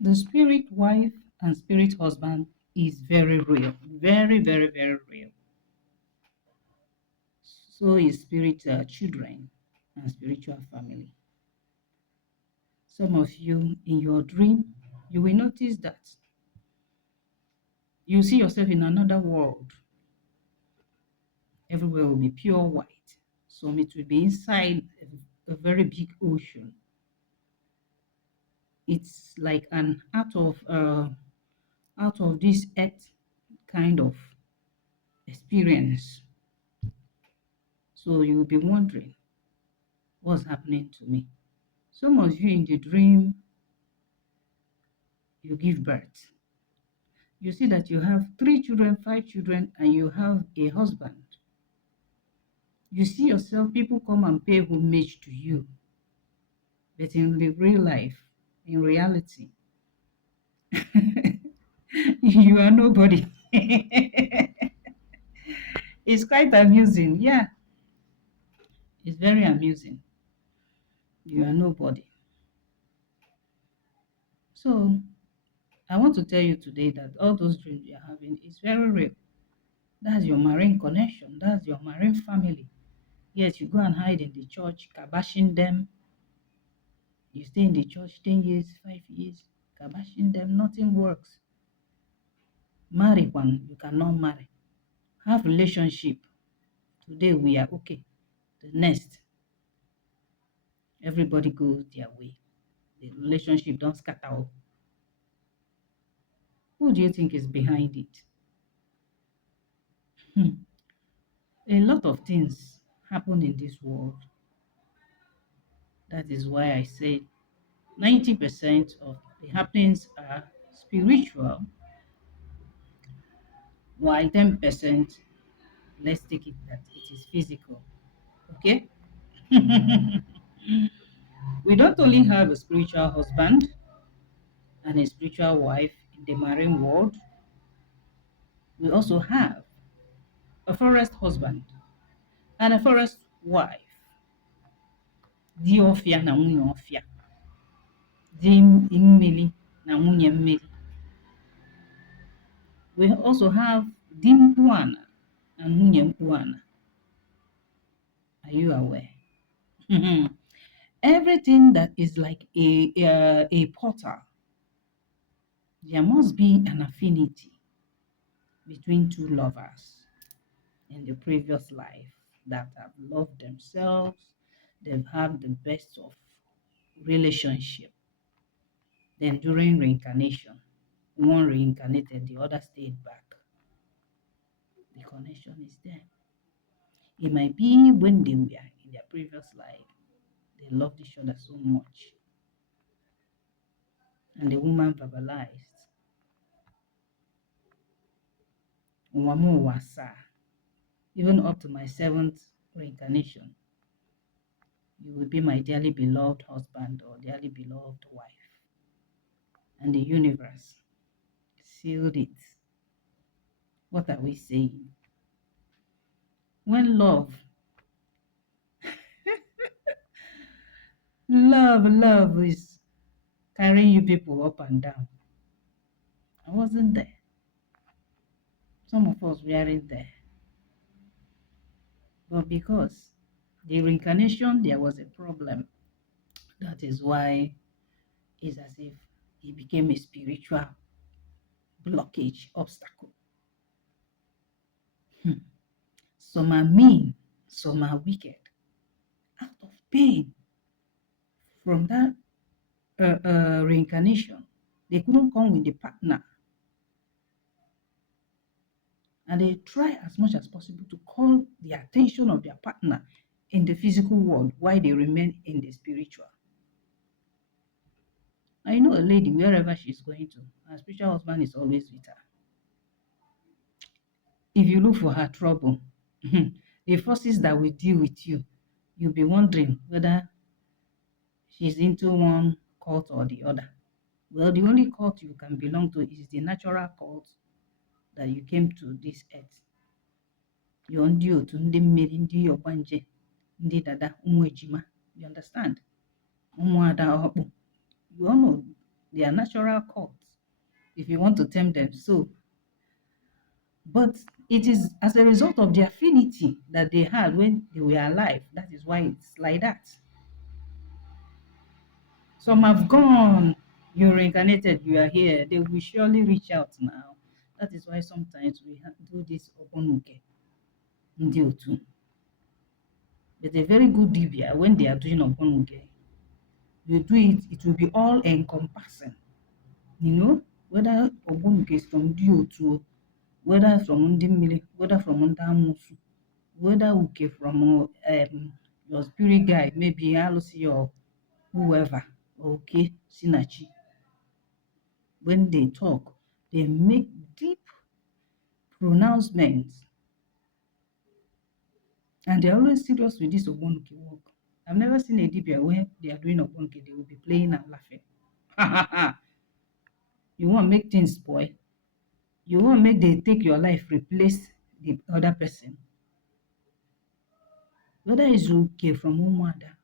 The spirit wife and spirit husband is very real, very, very, very real. So is spirit children and spiritual family. Some of you in your dream, you will notice that you see yourself in another world. Everywhere will be pure white. Some it will be inside a very big ocean. It's like an out of this earth kind of experience. So you'll be wondering what's happening to me. Some of you in the dream, you give birth. You see that you have 3 children, 5 children, and you have a husband. You see yourself, people come and pay homage to you. But in the real life, in reality, you are nobody. It's quite amusing. Yeah, it's very amusing. You are nobody. So I want to tell you today that all those dreams you're having is very real. That's your marine connection. That's your marine family. Yes, you go and hide in the church, kabashing them. You stay in the church 10 years, 5 years, kabashing them. Nothing works. Marry one, you cannot marry. Have relationship. Today we are okay. The next, everybody goes their way. The relationship don't scatter. Who do you think is behind it? A lot of things happen in this world. That is why I say 90% of the happenings are spiritual, while 10%, let's take it that it is physical. Okay? We don't only have a spiritual husband and a spiritual wife in the marine world, we also have a forest husband and a forest wife. Di ọfịa na nwunye ọfịa, di mmiri na nwunye mmiri. We also have di mkpuana and nwunye mkpuana. Are you aware? Everything that is like a portal, there must be an affinity between two lovers in the previous life that have loved themselves, they've had the best of relationship. Then during reincarnation, one reincarnated, the other stayed back. The connection is there. It might be when they were in their previous life, they loved each other so much. And the woman verbalized, "Nwamu wasa," even up to my 7th reincarnation, you will be my dearly beloved husband or dearly beloved wife. And the universe sealed it. What are we saying? When love is carrying you people up and down. I wasn't there. Some of us weren't there. But because the reincarnation, there was a problem. That is why it's as if it became a spiritual blockage, obstacle. Some are mean, some are wicked. Out of pain from that reincarnation, they couldn't come with the partner. And they try as much as possible to call the attention of their partner in the physical world while they remain in the spiritual. I know a lady, wherever she's going to, her spiritual husband is always with her. If you look for her trouble, the forces that will deal with you, you'll be wondering whether she's into one cult or the other. Well, the only cult you can belong to is the natural cult that you came to this earth. You're ndị otu ndị mmiri, ndị ọgbanje, ndị dada, ụmụ ejima. You understand? Ụmụada ọkpụ. You all know They are natural cults, if you want to term them so. But it is as a result of the affinity that they had when they were alive. That is why it's like that. Some have gone, you reincarnated, you are here. They will surely reach out now. That is why sometimes we do this obonuke, ndi otu. But a very good dibia, when they are doing obonuke, you do it, it will be all encompassing. You know, whether obonuke is from ndi otu, whether from ndi mmiri, whether from ndi amusu, whether uke from your spirit guide, maybe Alusi or whoever, okay, Sinachi. When they talk, they make deep pronouncements. And they're always serious with this Ogbonke work. I've never seen a Dibia where they are doing Ogbonke, they will be playing and laughing. You want to make things spoil? You want to make they take your life, replace the other person? Whether it's okay from Umwanda.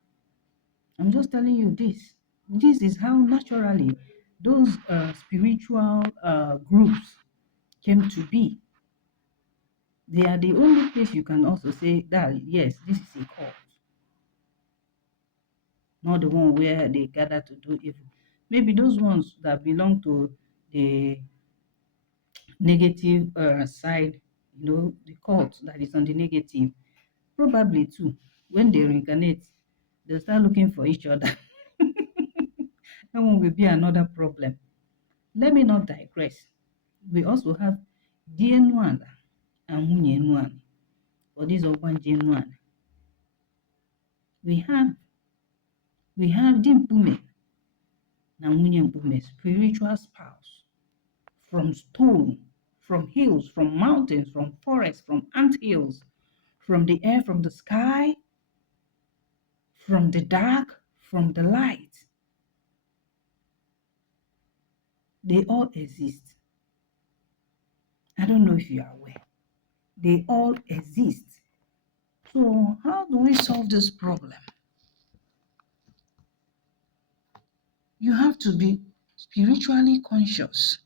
I'm just telling you this. This is how naturally those spiritual groups came to be. They are the only place you can also say that, yes, this is a cult. Not the one where they gather to do evil. Maybe those ones that belong to the negative side, the cult that is on the negative, probably too, when they reincarnate, they'll start looking for each other. That one will be another problem. Let me not digress. We also have Die Nwanda and Nwunye Nwanyị, or this Ogbanje Nwanyị. We have Di Mkpume na Nwunye Mkpume, spiritual spouse, from stone, from hills, from mountains, from forests, from ant hills, from the air, from the sky, from the dark, from the light. They all exist. I don't know if you are aware. They all exist. So how do we solve this problem? You have to be spiritually conscious.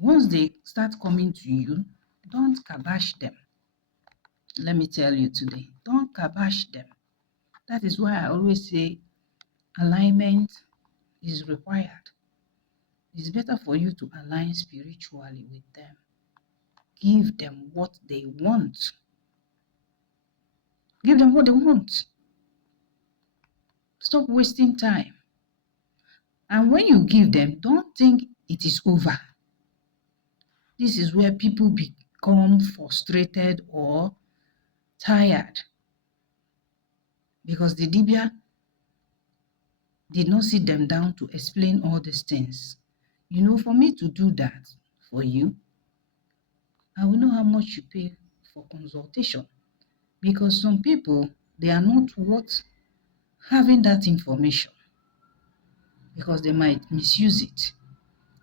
Once they start coming to you, don't kabash them. Let me tell you today, don't kabash them. That is why I always say alignment is required. It's better for you to align spiritually with them. Give them what they want. Give them what they want. Stop wasting time. And when you give them, don't think it is over. This is where people become frustrated or tired, because the Dibia did not sit them down to explain all these things. For me to do that for you, I will know how much you pay for consultation, because some people, they are not worth having that information because they might misuse it.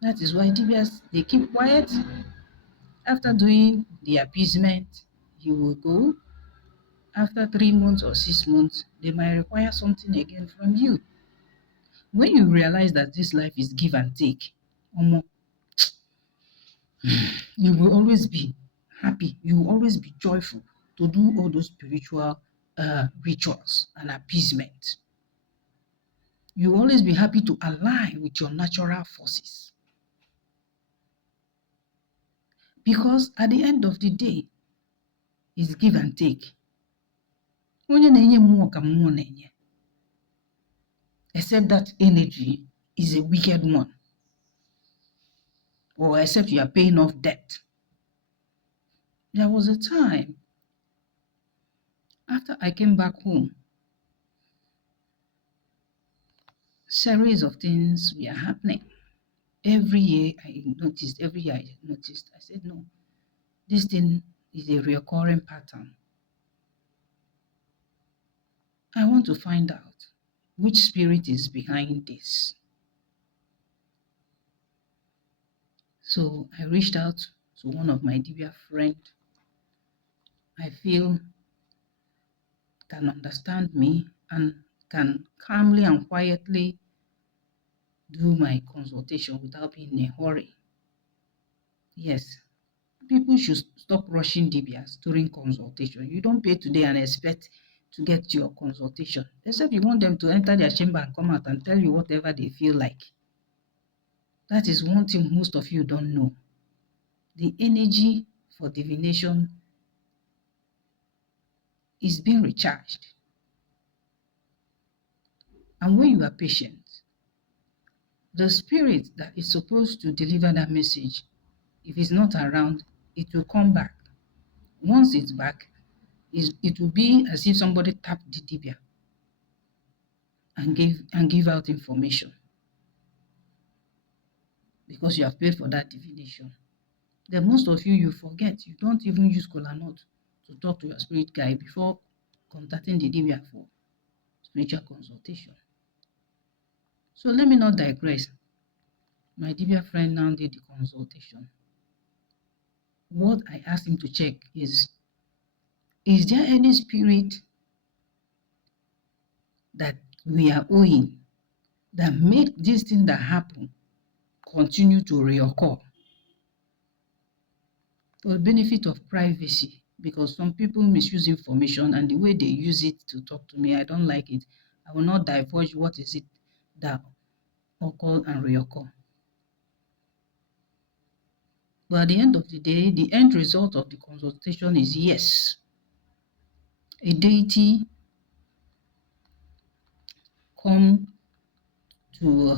That is why Dibias, they keep quiet. After doing the appeasement, you will go. After 3 months or 6 months, they might require something again from you. When you realize that this life is give and take, you will always be happy. You will always be joyful to do all those spiritual rituals and appeasement. You will always be happy to align with your natural forces. Because at the end of the day, it's give and take. Except that energy is a wicked one. Or except you are paying off debt. There was a time after I came back home, series of things were happening. Every year I noticed, I said, no, this thing is a recurring pattern. I want to find out which spirit is behind this. So I reached out to one of my Dibia friends I feel can understand me and can calmly and quietly do my consultation without being in a hurry. Yes, people should stop rushing Dibias during consultation. You don't pay today and expect to get your consultation, except you want them to enter their chamber and come out and tell you whatever they feel like. That is one thing most of you don't know. The energy for divination is being recharged. And when you are patient, the spirit that is supposed to deliver that message, if it's not around, it will come back. Once it's back, it will be as if somebody tapped the Dibia and give out information, because you have paid for that divination. Then most of you forget. You don't even use kola nut to talk to your spirit guide before contacting the Dibia for spiritual consultation. So let me not digress. My Dibia friend now did the consultation. What I asked him to check is there any spirit that we are owing that make this thing that happen continue to reoccur? For the benefit of privacy, because some people misuse information and the way they use it to talk to me, I don't like it. I will not divulge what is it that occur and reoccur. But at the end of the day, the end result of the consultation is yes, a deity come to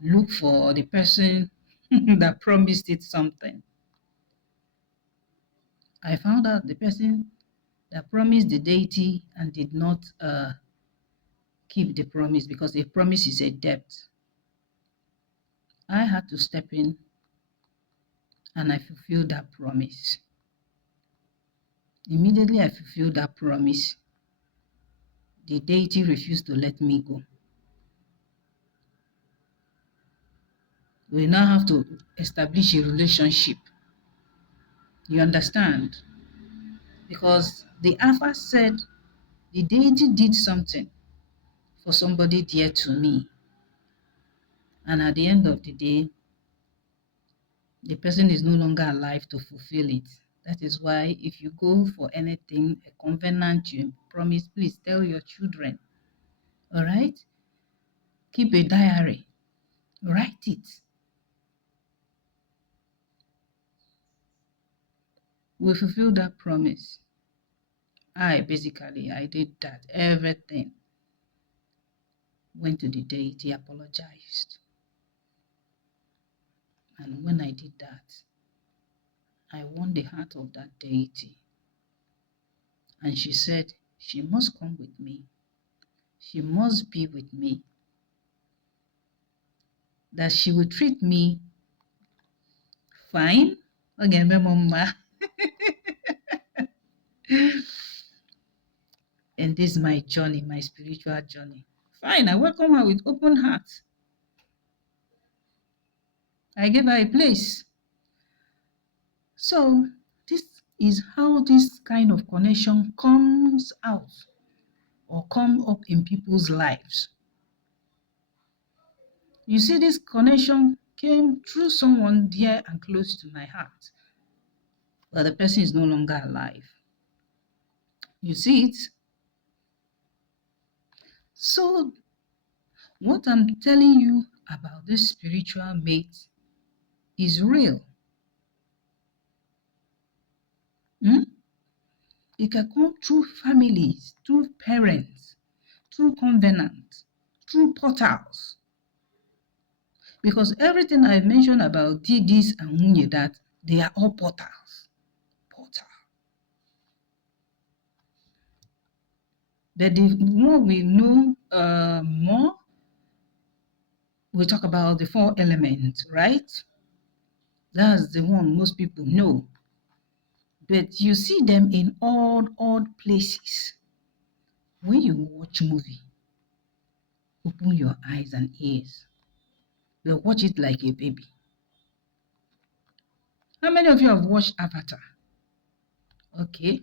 look for the person that promised it something. I found out the person that promised the deity and did not keep the promise, because a promise is a debt. I had to step in and I fulfilled that promise. Immediately I fulfilled that promise, the deity refused to let me go. We now have to establish a relationship. You understand? Because the Alpha said the deity did something for somebody dear to me. And at the end of the day, the person is no longer alive to fulfill it. That is why if you go for anything, a covenant, you promise, please tell your children. All right? Keep a diary. Write it. We fulfilled that promise. I did that. Everything. Went to the deity, apologized. And when I did that, I won the heart of that deity. And she said, she must come with me. She must be with me. That she will treat me fine. Okay, mama. And this is my journey, my spiritual journey. Fine, I welcome her with open heart. I gave her a place. So this is how this kind of connection comes out or come up in people's lives. You see, this connection came through someone dear and close to my heart, but the person is no longer alive. You see it? So what I'm telling you about this spiritual mate is real. It can come through families, through parents, through covenants, through portals. Because everything I've mentioned about this and Munye, that they are all portals. Portal. But the more we know more, we talk about the 4 elements, right? That's the one most people know. But you see them in odd places. When you watch movie, open your eyes and ears. You'll watch it like a baby. How many of you have watched Avatar? Okay.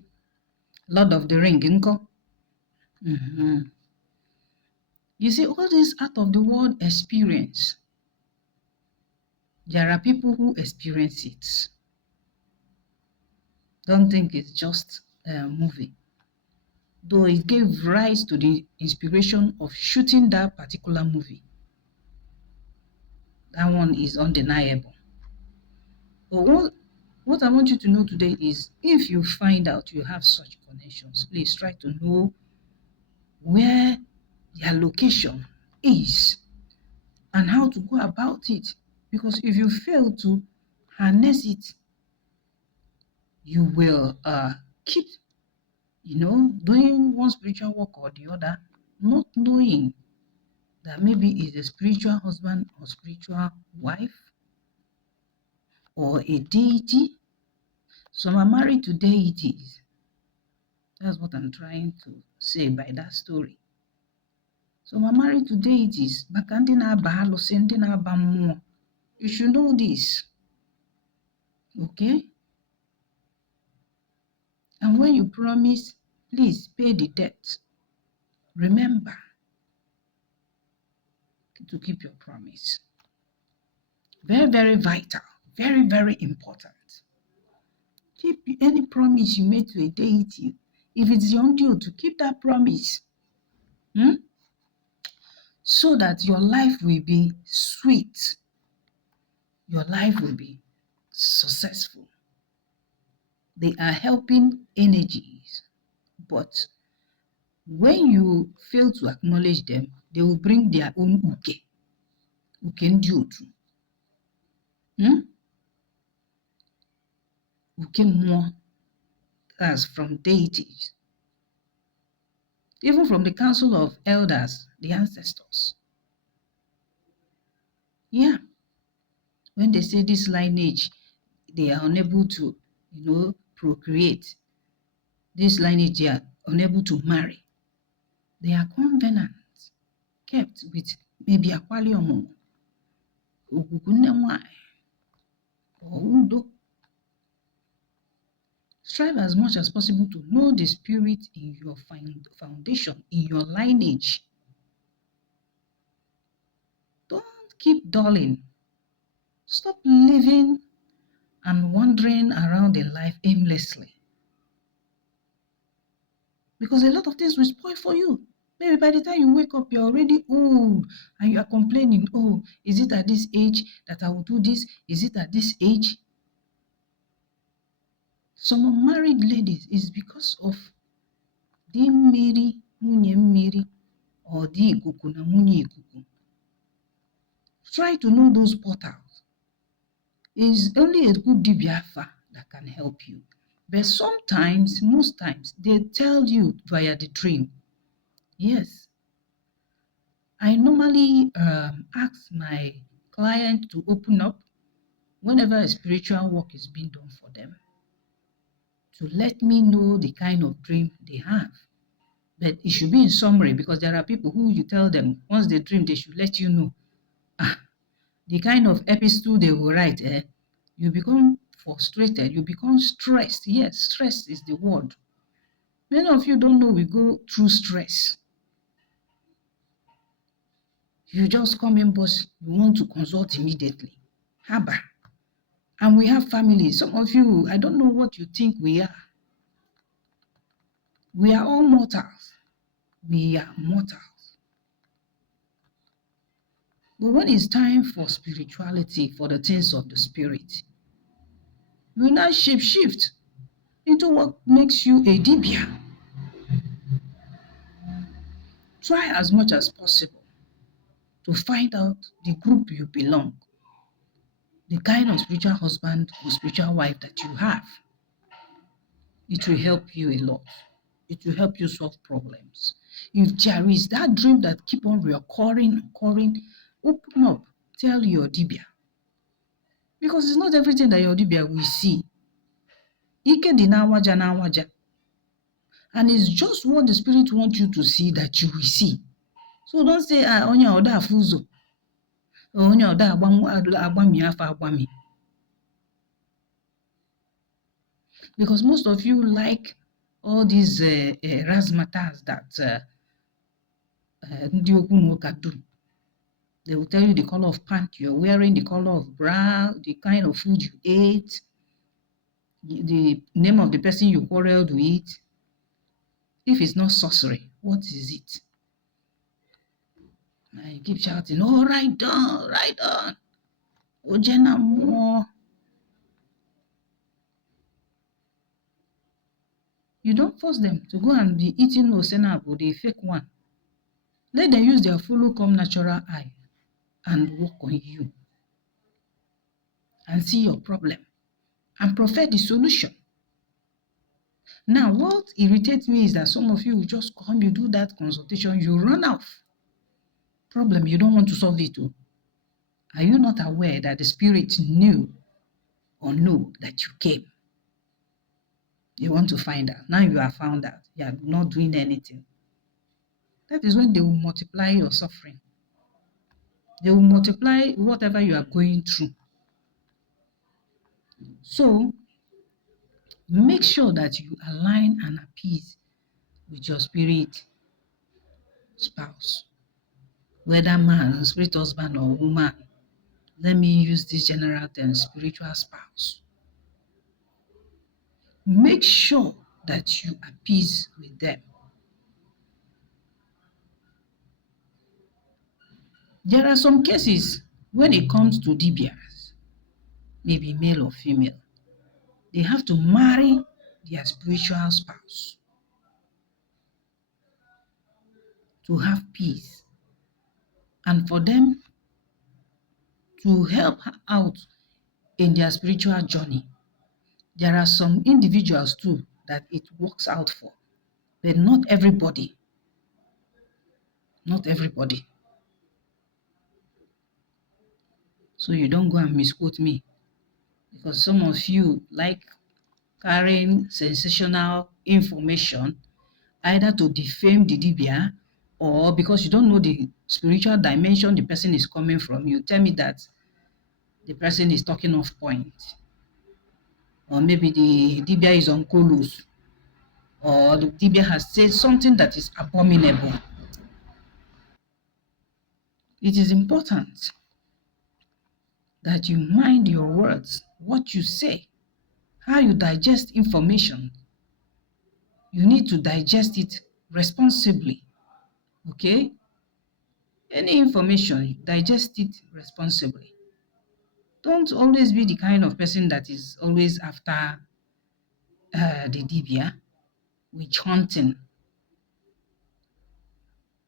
Lord of the Ring, Inko? You see, all this out of the world experience, there are people who experience it. Don't think it's just a movie. Though it gave rise to the inspiration of shooting that particular movie. That one is undeniable. But what I want you to know today is if you find out you have such connections, please try to know where their location is and how to go about it. Because if you fail to harness it, you will keep, doing one spiritual work or the other, not knowing that maybe it's a spiritual husband or spiritual wife or a deity. Some are married to deities. That's what I'm trying to say by that story. Some are married to deities. Maka ndị na-aba alụsị, ndị na-aba mmụọ. You should know this. Okay? And when you promise, please pay the debt. Remember to keep your promise. Very, very vital. Very, very important. Keep any promise you made to a deity. If it's your due, to keep that promise. So that your life will be sweet. Your life will be successful. They are helping energies. But when you fail to acknowledge them, they will bring their own uke. Uke ndị otu. Uke mmụọ. That's from deities. Even from the council of elders, the ancestors. Yeah. When they say this lineage, they are unable to, procreate. This lineage, they are unable to marry. They are covenants kept with maybe akwali ọmụmụ, ogwugwu nne nwanyị, or udo. Strive as much as possible to know the spirit in your foundation, in your lineage. Don't keep dulling. Stop living and wandering around in life aimlessly. Because a lot of things will spoil for you. Maybe by the time you wake up, you're already old and you are complaining, oh, is it at this age that I will do this? Is it at this age? Some unmarried ladies is because of di mmiri, nwunye mmiri, or di ikuku na nwunye ikuku. Try to know those portals. It's only a good Dibịa that can help you. But sometimes, most times, they tell you via the dream. Yes. I normally ask my client to open up whenever a spiritual work is being done for them, to let me know the kind of dream they have. But it should be in summary, because there are people who you tell them once they dream, they should let you know. The kind of epistle they will write, you become frustrated, you become stressed. Yes, stress is the word. Many of you don't know we go through stress. You just come in, boss, you want to consult immediately. Haba. And we have families. Some of you, I don't know what you think we are. We are all mortals. We are mortals. But when it's time for spirituality, for the things of the spirit, we now shift into what makes you a Dibịa. Try as much as possible to find out the group you belong, the kind of spiritual husband or spiritual wife that you have. It will help you a lot. It will help you solve problems. If there is that dream that keep on recurring, open up, tell your Dibịa. Because it's not everything that your Dibịa will see. Ike dị n'awaja. And it's just what the spirit wants you to see that you will see. So don't say, onye oda afuzo. Onye oda agbami afa agbami. Because most of you like all these razzmatazz that ndị okwu na ụka dum. They will tell you the color of pant you're wearing, the color of bra, the kind of food you ate, the name of the person you quarreled with. If it's not sorcery, what is it? And you keep shouting, oh, write down, write down. Ojena more. You don't force them to go and be eating osenabo, the fake one. Let them use their follow come natural eye and work on you and see your problem and perfect the solution. Now, what irritates me is that some of you just come, you do that consultation, you run off. Problem, you don't want to solve it too. Are you not aware that the spirit knew or know that you came? You want to find out. Now you are found out. You are not doing anything. That is when they will multiply your suffering. They will multiply whatever you are going through. So, make sure that you align and appease with your spirit spouse. Whether man, spirit husband, or woman. Let me use this general term, spiritual spouse. Make sure that you appease with them. There are some cases when it comes to Dibias, maybe male or female, they have to marry their spiritual spouse to have peace and for them to help out in their spiritual journey. There are some individuals too that it works out for, but not everybody. Not everybody. So you don't go and misquote me, because some of you like carrying sensational information either to defame the Dibia or because you don't know the spiritual dimension the person is coming from. You tell me that the person is talking off point, or maybe the Dibia is on colors, or the Dibia has said something that is abominable. It is important that you mind your words, what you say, how you digest information. You need to digest it responsibly, okay? Any information, digest it responsibly. Don't always be the kind of person that is always after the Dibia, witch hunting.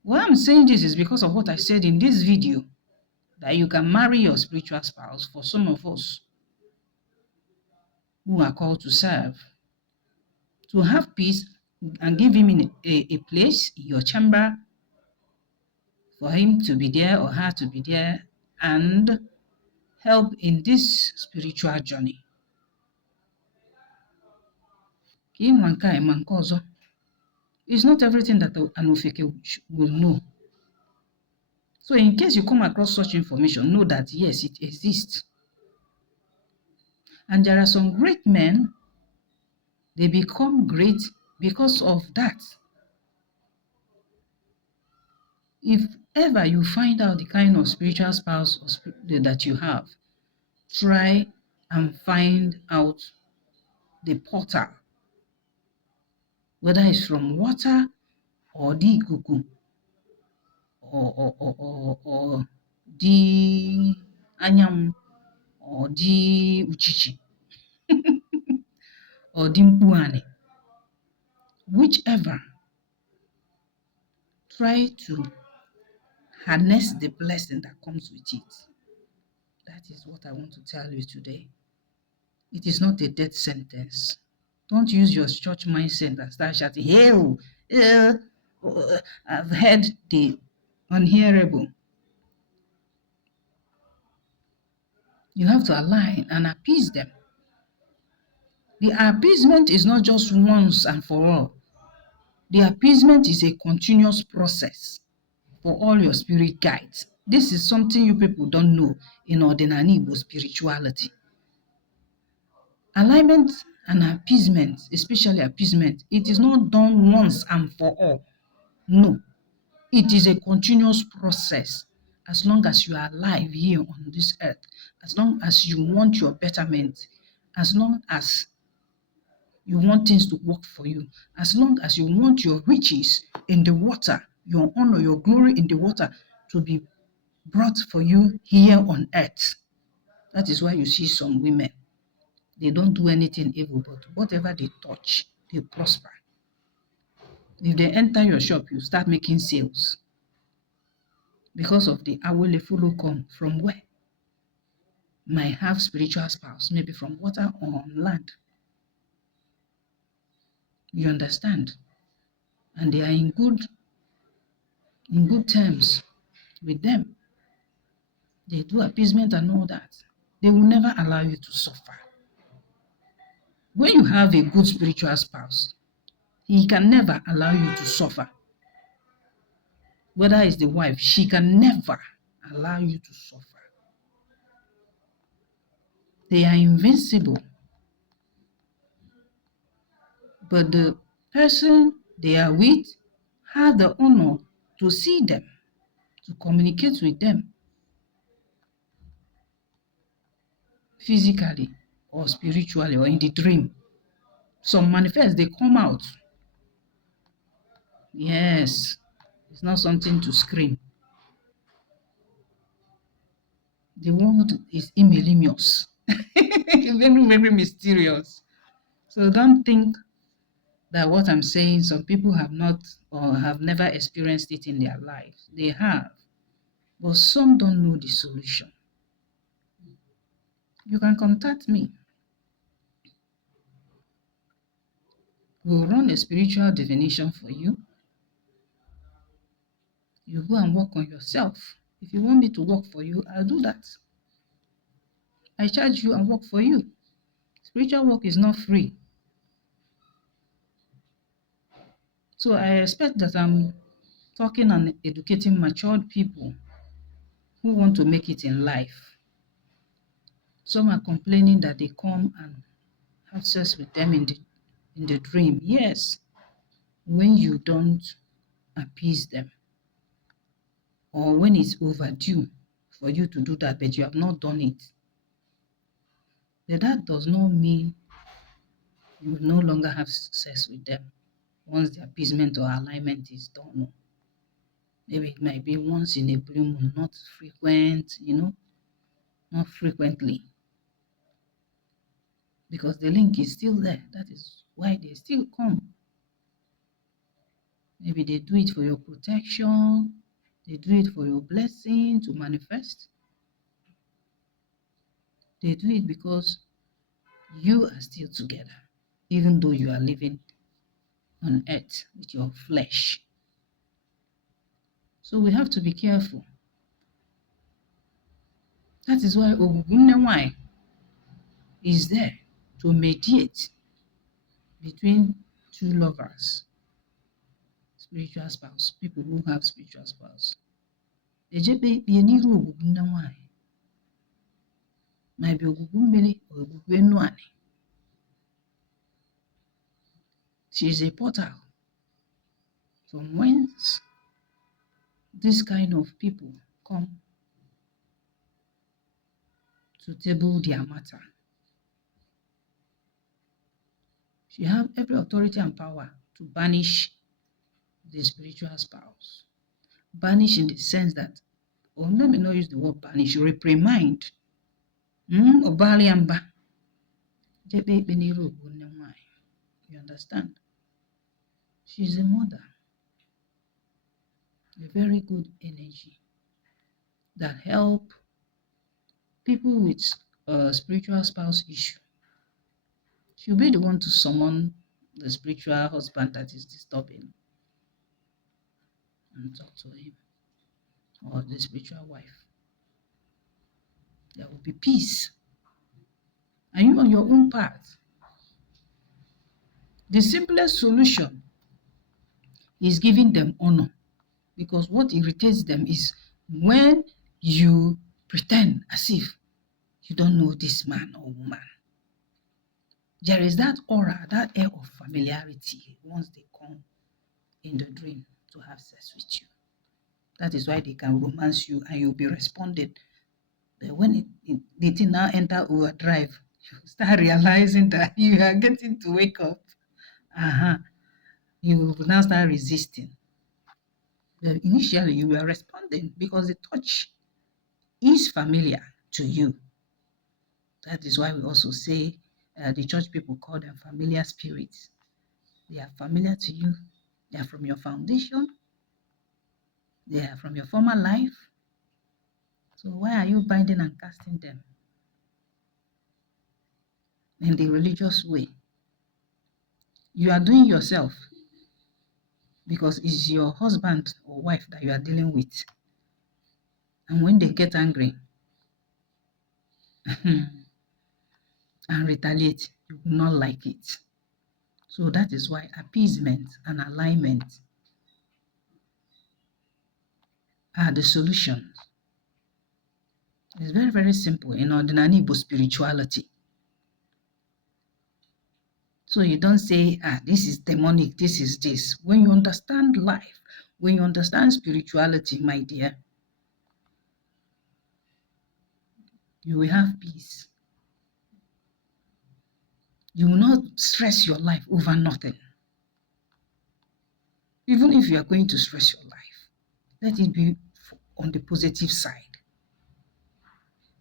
Why I'm saying this is because of what I said in this video, that you can marry your spiritual spouse for some of us who are called to serve, to have peace and give him in a place in your chamber for him to be there or her to be there and help in this spiritual journey. It's not everything that an Ofeke will know. So in case you come across such information, know that yes, it exists. And there are some great men, they become great because of that. If ever you find out the kind of spiritual spouse that you have, try and find out the portal, whether it's from water or the ikuku or the anyam or the uchichi or the mpuane, whichever. Try to harness the blessing that comes with it. That is what I want to tell you today. It is not a death sentence. Don't use your church mindset and start shouting, "Hail! I've heard the unhearable." You have to align and appease them. The appeasement is not just once and for all. The appeasement is a continuous process for all your spirit guides. This is something you people don't know in Ọdịnanị spirituality. Alignment and appeasement, especially appeasement, it is not done once and for all. No. It is a continuous process. As long as you are alive here on this earth, as long as you want your betterment, as long as you want things to work for you, as long as you want your riches in the water, your honor, your glory in the water to be brought for you here on earth. That is why you see some women, they don't do anything evil, but whatever they touch, they prosper. If they enter your shop, you start making sales because of the awele follow come from where? Might have spiritual spouse, maybe from water or on land. You understand? And they are in good terms with them. They do appeasement and all that. They will never allow you to suffer. When you have a good spiritual spouse, he can never allow you to suffer. Whether it's the wife, she can never allow you to suffer. They are invincible. But the person they are with have the honor to see them, to communicate with them physically or spiritually or in the dream. Some manifest, they come out. Yes, it's not something to scream. The world is immelimious, very, very mysterious. So don't think that what I'm saying, some people have not or have never experienced it in their lives. They have, but some don't know the solution. You can contact me. We'll run a spiritual divination for you. You go and work on yourself. If you want me to work for you, I'll do that. I charge you and work for you. Spiritual work is not free. So I expect that I'm talking and educating matured people who want to make it in life. Some are complaining that they come and have sex with them in the dream. Yes, when you don't appease them, or when it's overdue for you to do that, but you have not done it. But that does not mean you will no longer have sex with them once the appeasement or alignment is done. Maybe it might be once in a blue moon, not frequent, not frequently. Because the link is still there. That is why they still come. Maybe they do it for your protection, they do it for your blessing to manifest. They do it because you are still together, even though you are living on earth with your flesh. So we have to be careful. That is why Ogugunewai is there to mediate between two lovers, spiritual spouse, people who have spiritual spouse. Ejebe bieniru Ogugunewai might be Ogugunmele or Oguguenuani. She is a portal from whence this kind of people come to table their matter. She has every authority and power to banish the spiritual spouse. Banish in the sense that, or let me not use the word banish, reprimand. Obaliamba. You understand? She's a mother. A very good energy that help people with a spiritual spouse issue. She'll be the one to summon the spiritual husband that is disturbing and talk to him, or the spiritual wife. There will be peace. And you on your own path. The simplest solution is giving them honor, because what irritates them is when you pretend as if you don't know this man or woman. There is that aura, that air of familiarity once they come in the dream to have sex with you. That is why they can romance you and you'll be responding. But when the thing now enter overdrive, you start realizing that you are getting to wake up. You will now start resisting. But initially, you were responding because the touch is familiar to you. That is why we also say the church people call them familiar spirits. They are familiar to you. They are from your foundation. They are from your former life. So why are you binding and casting them in the religious way? You are doing yourself because it's your husband or wife that you are dealing with. And when they get angry and retaliate, you will not like it. So that is why appeasement and alignment are the solutions. It's very, very simple in Ọdịnanị spirituality. So you don't say, this is demonic, this is this. When you understand life, when you understand spirituality, my dear, you will have peace. You will not stress your life over nothing. Even if you are going to stress your life, let it be on the positive side.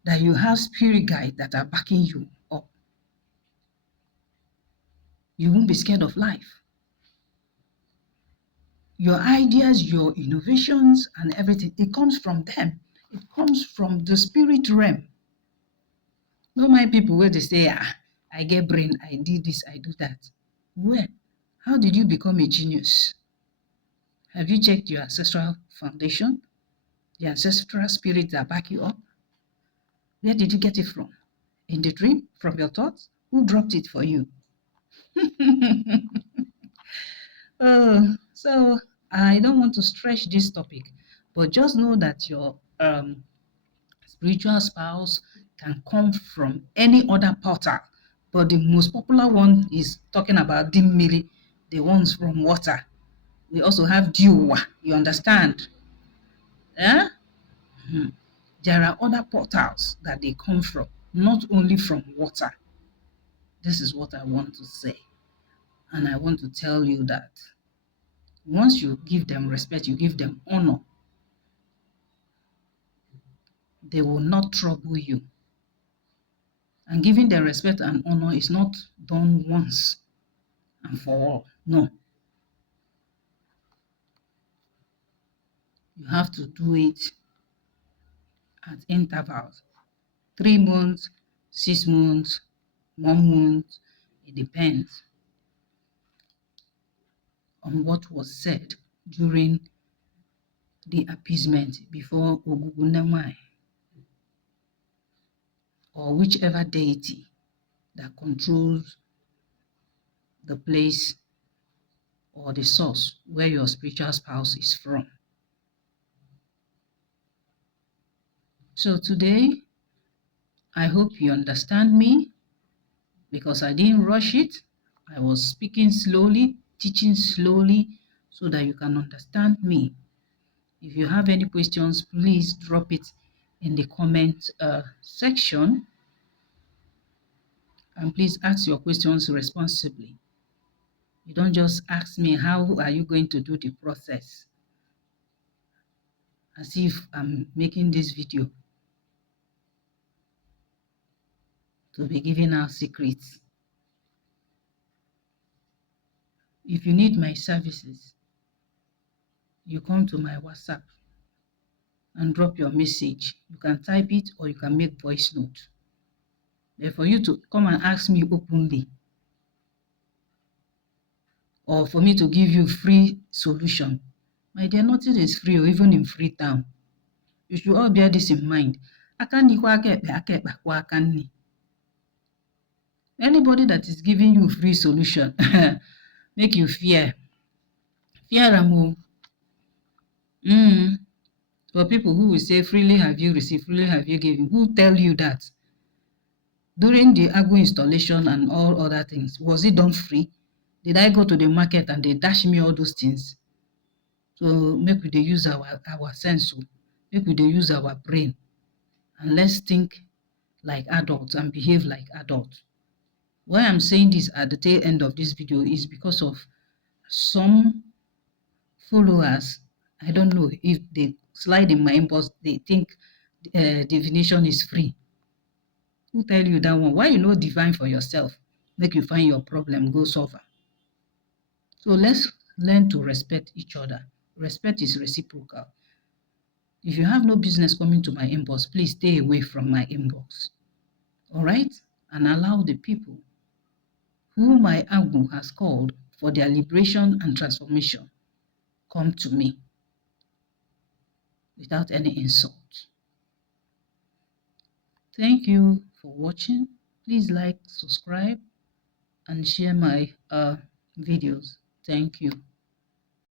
That you have spirit guides that are backing you up. You won't be scared of life. Your ideas, your innovations, and everything, it comes from them. It comes from the spirit realm. No mind people where they say, I get brain, I did this, I do that. Where? How did you become a genius? Have you checked your ancestral foundation? The ancestral spirits that back you up? Where did you get it from? In the dream? From your thoughts? Who dropped it for you? So I don't want to stretch this topic, but just know that your spiritual spouse can come from any other portal. But the most popular one is talking about Dimmili, the ones from water. We also have Diwa, you understand? Yeah? There are other portals that they come from, not only from water. This is what I want to say. And I want to tell you that once you give them respect, you give them honor, they will not trouble you. And giving them respect and honor is not done once and for all. No. You have to do it at intervals. 3 months, 6 months, 1 month. It depends on what was said during the appeasement before Ogugunamai, or whichever deity that controls the place or the source where your spiritual spouse is from. So today, I hope you understand me because I didn't rush it. I was speaking slowly, teaching slowly so that you can understand me. If you have any questions, please drop it in the comment section. And please ask your questions responsibly. You don't just ask me, how are you going to do the process? As if I'm making this video to be giving out secrets. If you need my services, you come to my WhatsApp and drop your message. You can type it or you can make voice note. But for you to come and ask me openly, or for me to give you free solution, my dear, nothing is free, or even in Freetown. You should all bear this in mind. Anybody that is giving you free solution, make you fear. Fear them. For people who will say, freely have you received, freely have you given, who tell you that? During the agro installation and all other things, was it done free? Did I go to the market and they dash me all those things? So make we dey use our sense, make we dey use our brain, and let's think like adults and behave like adults. Why I'm saying this at the tail end of this video is because of some followers. I don't know if they slide in my inbox, they think divination is free. Who tell you that one? Why you no divine for yourself? Make you find your problem, go solve am. So let's learn to respect each other. Respect is reciprocal. If you have no business coming to my inbox, please stay away from my inbox. All right? And allow the people who my Agwu has called for their liberation and transformation come to me without any insult. Thank you for watching. Please like, subscribe, and share my videos. Thank you.